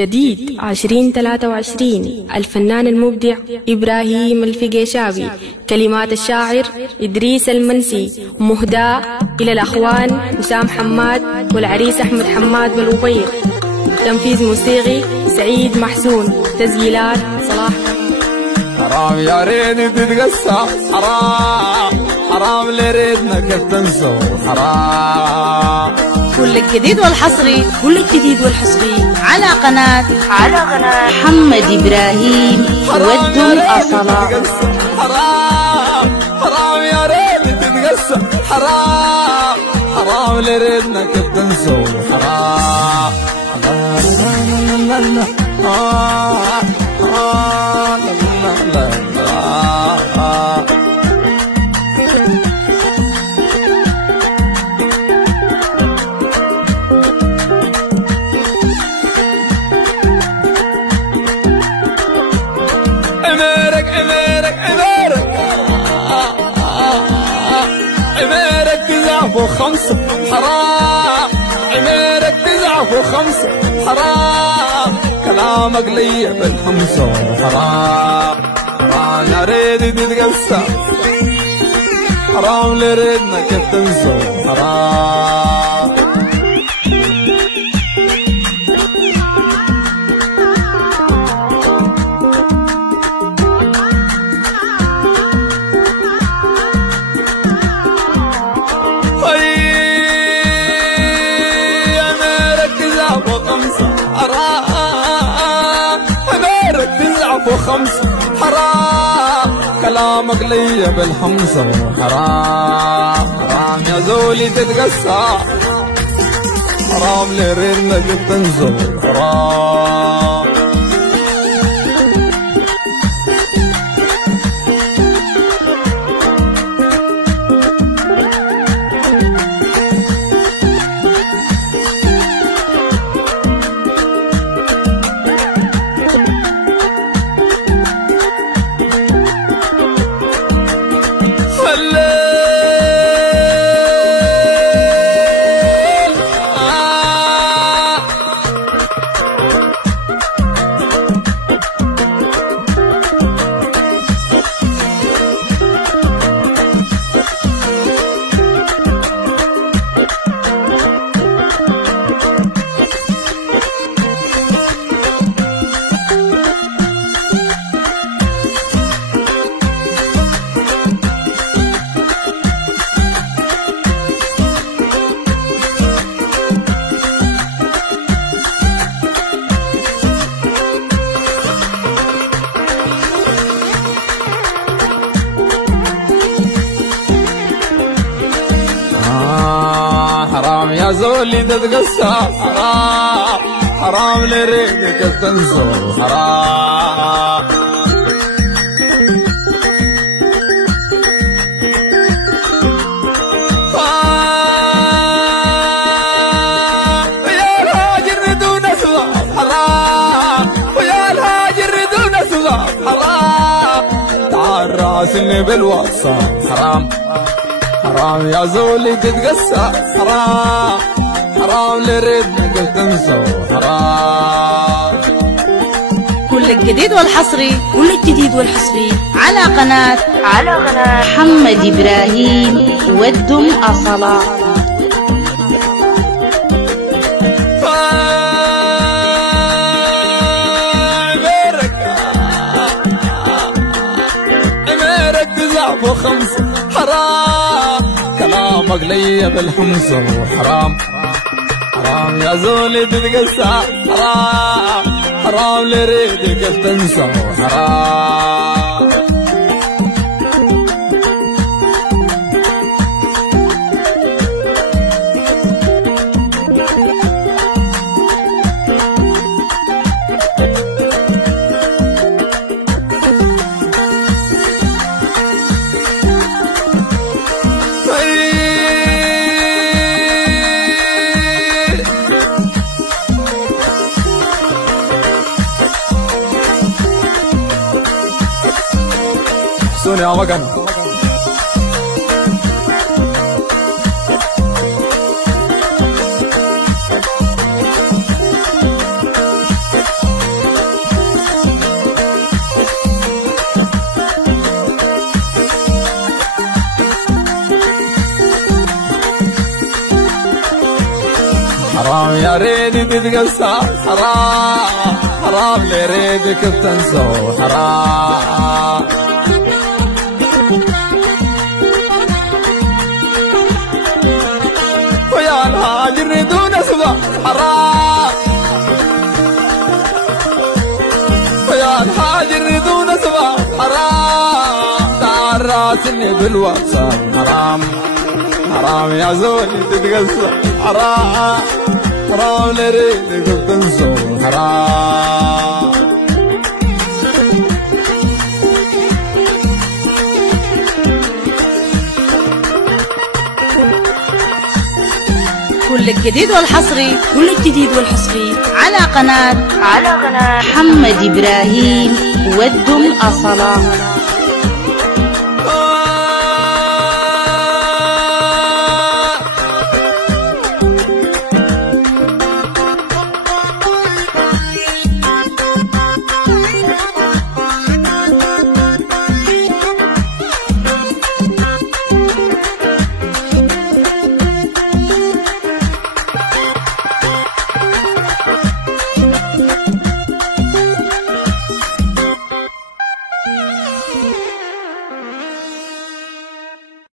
جديد 2023. الفنان المبدع إبراهيم الفقيشاوي، كلمات الشاعر إدريس المنسي، مهداة إلى الأخوان وسام حماد والعريس أحمد حماد بالوبيض. تنفيذ موسيقي سعيد محسون، تسجيلات صلاح. حرام يا ريت تتقسى، حرام لريتنا كيف تنسوا، حرام. كل الجديد والحصري على قناة محمد إبراهيم ود الأصالة. حرام يا ريت تتقسى، حرام لريتنا كيف تنسوا، حرام. عميرك تزعف وخمسة، حرام. عميرك تزعف وخمسة، حرام. كلامك ليا بالخمسة، حرام. حرام يا ريت تتقسى، حرام لريتنا كيف تنسوا، حرام. وخمسة، حرام. كلامك ليا بالخمسة، حرام. حرام يا زولي تتقسى، حرام لريتنا كيف تنسوا، حرام. حرام يا زولي تتقسى، حرام لريتك كيف تنسوا، حرام. ويا الهاجر دون اسباب، حرام. ويا الهاجر دون اسباب، حرام. تعال راسلني بالواتساب، حرام. حرام يا زولي تتقسى، حرام. حرام لريتنا كيف تنسوا، حرام. كل الجديد والحصري على قناة محمد إبراهيم ود الأصالة. عميرك تزعف وخمسة، حرام. كلامك ليا بالخمسة، حرام. حرام يا زولي تتقسى، حرام. حرام لريتك كيف تنسى، حرام. سوني يا مكان. حرام يا ريت تتقسى حرام حرام لي ريتك بتنسى حرام ويا الهاجر دون اسباب حرام ويا الهاجر دون اسباب حرام تعرفني بالواتساب حرام حرام يا زولي تتقسى حرام حرام لريتك بتنسى حرام كل الجديد والحصري على قناة محمد إبراهيم والدم أصلا.